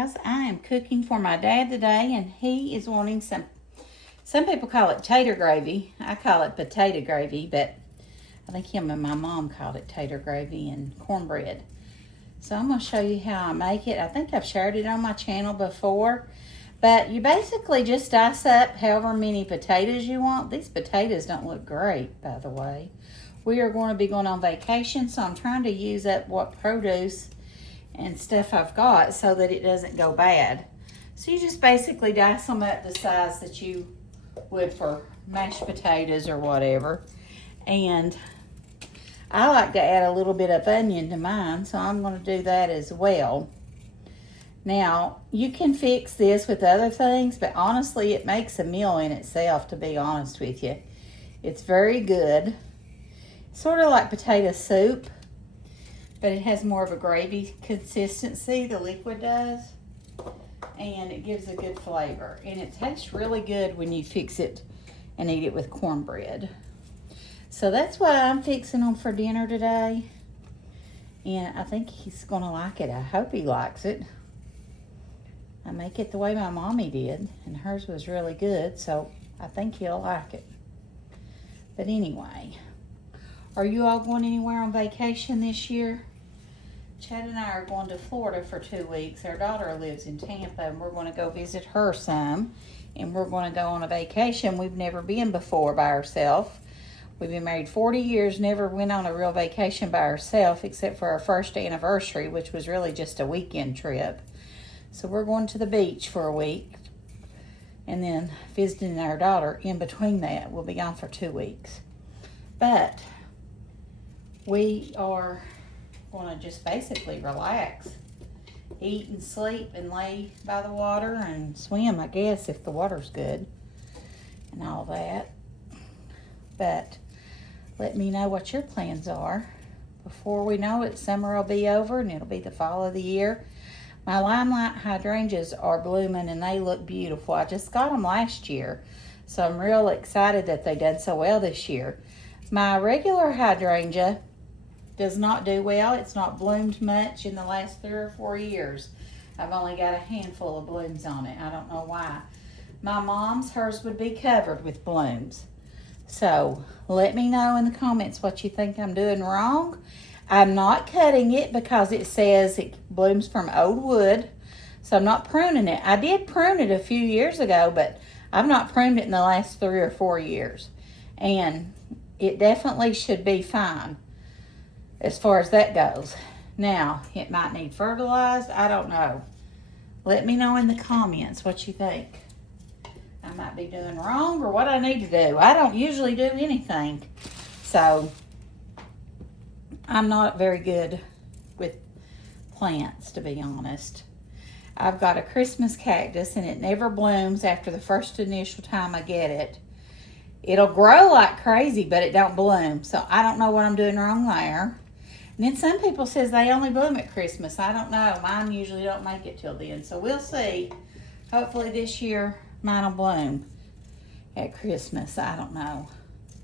guys, I am cooking for my dad today, and he is wanting some people call it tater gravy. I call it potato gravy, but I think him and my mom called it tater gravy and cornbread. So I'm going to show you how I make it. I think I've shared it on my channel before, but you basically just dice up however many potatoes you want. These potatoes don't look great, by the way. We are going to be going on vacation, so I'm trying to use up what produce and stuff I've got so that it doesn't go bad. So you just basically dice them up the size that you would for mashed potatoes or whatever. And I like to add a little bit of onion to mine, so I'm going to do that as well. Now, you can fix this with other things, but honestly, it makes a meal in itself, to be honest with you. It's very good. Sort of like potato soup, but it has more of a gravy consistency, the liquid does, and it gives a good flavor. And it tastes really good when you fix it and eat it with cornbread. So that's what I'm fixing on for dinner today, and I think he's going to like it. I hope he likes it. I make it the way my mommy did, and hers was really good, so I think he'll like it. But anyway, are you all going anywhere on vacation this year? Chad and I are going to Florida for 2 weeks. Our daughter lives in Tampa, and we're going to go visit her some. And we're going to go on a vacation we've never been before by ourselves. We've been married 40 years, never went on a real vacation by ourselves except for our first anniversary, which was really just a weekend trip. So we're going to the beach for a week and then visiting our daughter in between that. We'll be gone for 2 weeks. But we are going to just basically relax, eat and sleep and lay by the water and swim, I guess, if the water's good and all that. But let me know what your plans are. Before we know it, summer will be over and it'll be the fall of the year. My limelight hydrangeas are blooming and they look beautiful. I just got them last year, so I'm real excited that they done so well this year. My regular hydrangea does not do well. It's not bloomed much in the last 3 or 4 years. I've only got a handful of blooms on it. I don't know why. My mom's, hers would be covered with blooms. So let me know in the comments what you think I'm doing wrong. I'm not cutting it because it says it blooms from old wood. So I'm not pruning it. I did prune it a few years ago, but I've not pruned it in the last 3 or 4 years. And it definitely should be fine as far as that goes. Now, it might need fertilized. I don't know. Let me know in the comments what you think. I might be doing wrong or what I need to do. I don't usually do anything. So, I'm not very good with plants, to be honest. I've got a Christmas cactus, and it never blooms after the first initial time I get it. It'll grow like crazy, but it don't bloom. So, I don't know what I'm doing wrong there. And then some people says they only bloom at Christmas. I don't know. Mine usually don't make it till then. So we'll see. Hopefully this year mine will bloom at Christmas. I don't know.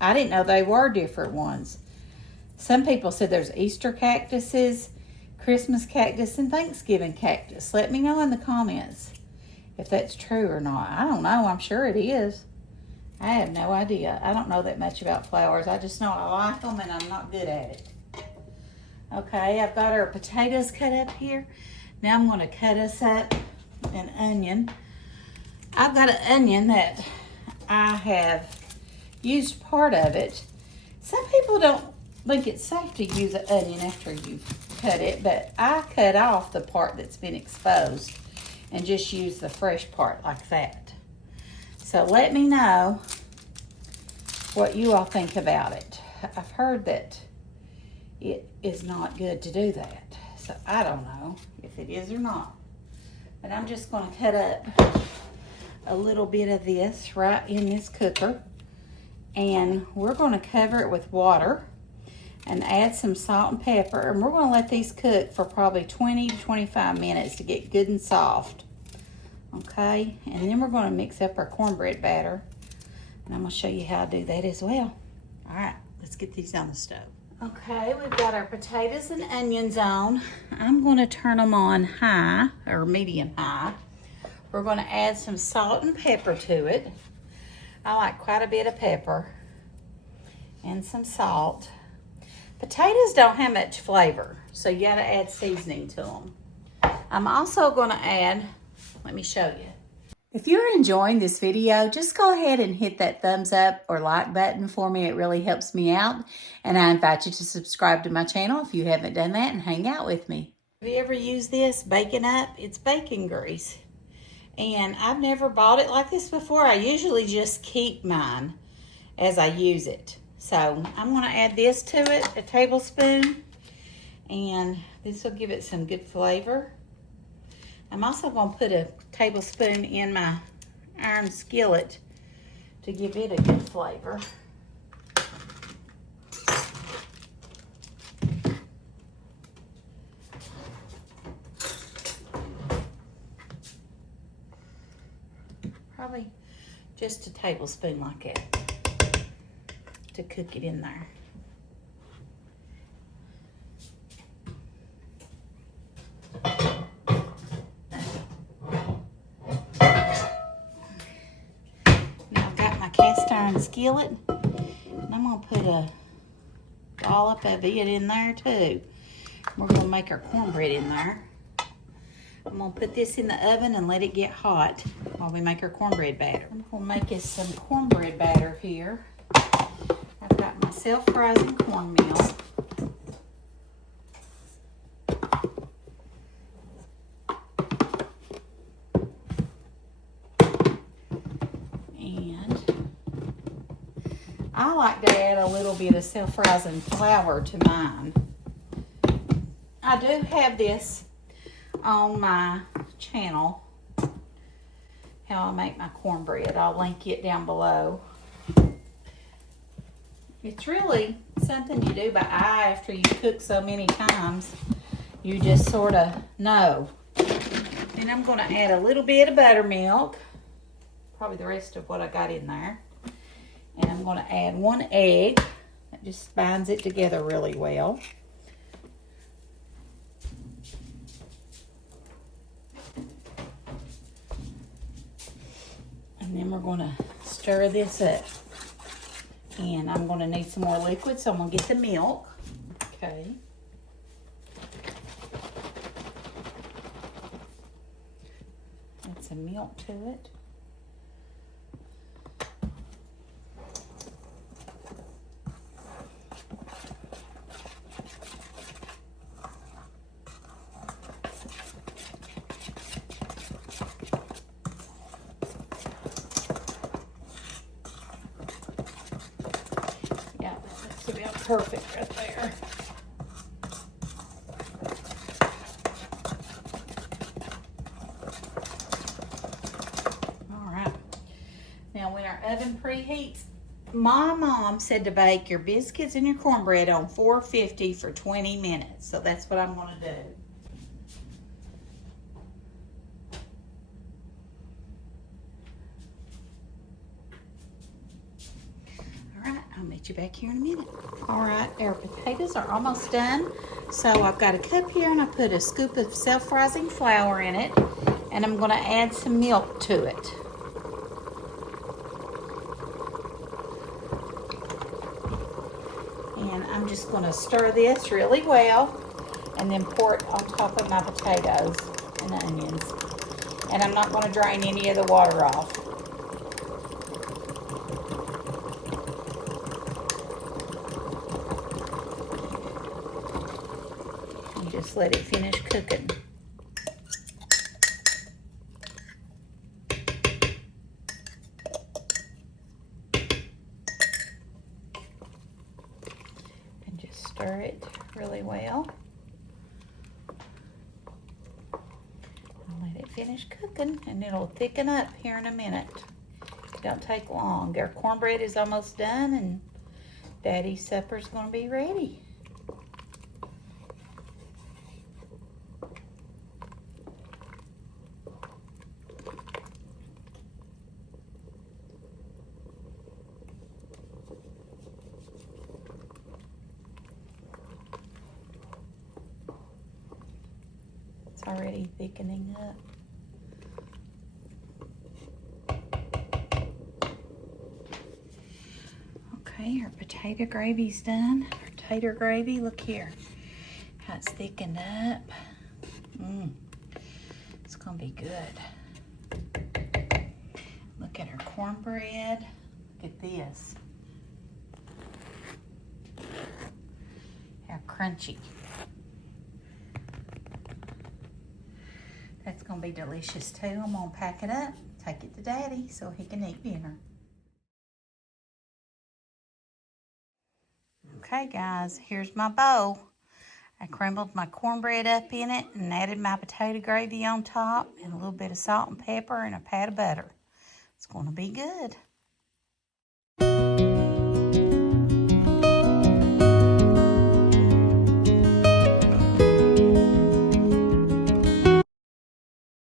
I didn't know they were different ones. Some people said there's Easter cactuses, Christmas cactus, and Thanksgiving cactus. Let me know in the comments if that's true or not. I don't know. I'm sure it is. I have no idea. I don't know that much about flowers. I just know I like them and I'm not good at it. Okay, I've got our potatoes cut up here. Now I'm going to cut us up an onion. I've got an onion that I have used part of it. Some people don't think it's safe to use an onion after you've cut it, but I cut off the part that's been exposed and just use the fresh part like that. So let me know what you all think about it. I've heard that it is not good to do that. So I don't know if it is or not. But I'm just going to cut up a little bit of this right in this cooker. And we're going to cover it with water and add some salt and pepper. And we're going to let these cook for probably 20 to 25 minutes to get good and soft. Okay? And then we're going to mix up our cornbread batter. And I'm going to show you how to do that as well. All right, let's get these on the stove. Okay, we've got our potatoes and onions on. I'm going to turn them on high or medium high. We're going to add some salt and pepper to it. I like quite a bit of pepper and some salt. Potatoes don't have much flavor, so you got to add seasoning to them. I'm also going to add, let me show you. If you're enjoying this video, just go ahead and hit that thumbs up or like button for me. It really helps me out. And I invite you to subscribe to my channel if you haven't done that and hang out with me. Have you ever used this, Bacon Up? It's bacon grease. And I've never bought it like this before. I usually just keep mine as I use it. So I'm going to add this to it, a tablespoon. And this will give it some good flavor. I'm also going to put a tablespoon in my iron skillet to give it a good flavor. Probably just a tablespoon like that to cook it in there. Cast iron skillet, and I'm going to put a dollop of it in there too. We're going to make our cornbread in there. I'm going to put this in the oven and let it get hot while we make our cornbread batter. I'm going to make us some cornbread batter here. I've got my self-rising cornmeal. I like to add a little bit of self-rising flour to mine. I do have this on my channel, how I make my cornbread. I'll link it down below. It's really something you do by eye after you cook so many times. You just sort of know. And I'm going to add a little bit of buttermilk, probably the rest of what I got in there. And I'm going to add 1 egg. That just binds it together really well. And then we're going to stir this up. And I'm going to need some more liquid, so I'm going to get the milk. Okay. Add some milk to it. About perfect right there. All right. Now when our oven preheats, my mom said to bake your biscuits and your cornbread on 450 for 20 minutes. So that's what I'm going to do. I'll meet you back here in a minute. All right, our potatoes are almost done. So I've got a cup here and I put a scoop of self-rising flour in it. And I'm going to add some milk to it. And I'm just going to stir this really well and then pour it on top of my potatoes and onions. And I'm not going to drain any of the water off. Just let it finish cooking. And just stir it really well. And let it finish cooking and it'll thicken up here in a minute. It don't take long. Our cornbread is almost done and Daddy's supper's gonna be ready. already thickening up. Okay, our potato gravy's done. Our tater gravy, look here. How it's thickened up. It's gonna be good. Look at our cornbread. Look at this. How crunchy. That's gonna be delicious too. I'm gonna pack it up, take it to Daddy so he can eat dinner. Okay guys, here's my bowl. I crumbled my cornbread up in it and added my potato gravy on top and a little bit of salt and pepper and a pat of butter. It's gonna be good.